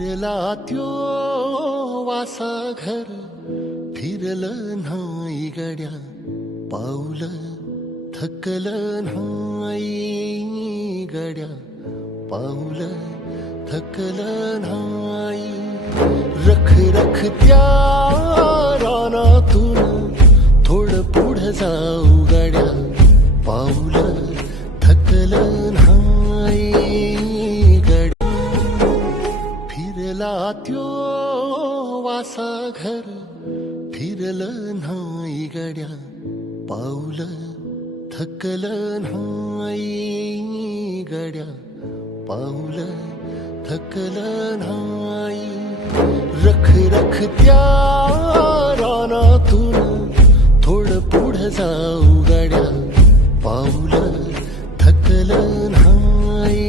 फिरला त्यो वासा घर, फिरलं नाही गड्या पाऊल, थकलं नाही गड्या पाऊल, थकलं नाही. रख रख त्या रानातून थोडं पुढं जाऊ गड्या पाऊल, थकलं नाही गड्या. फिरला त्यो वासा घर, फिरलं नाही गड्या पाऊल, थकलं नाही गड्या पाऊल, थकलं नाही. रख रख त्या रानातून थोडं पुढं जाऊ गड्या पाऊल, थकलं नाही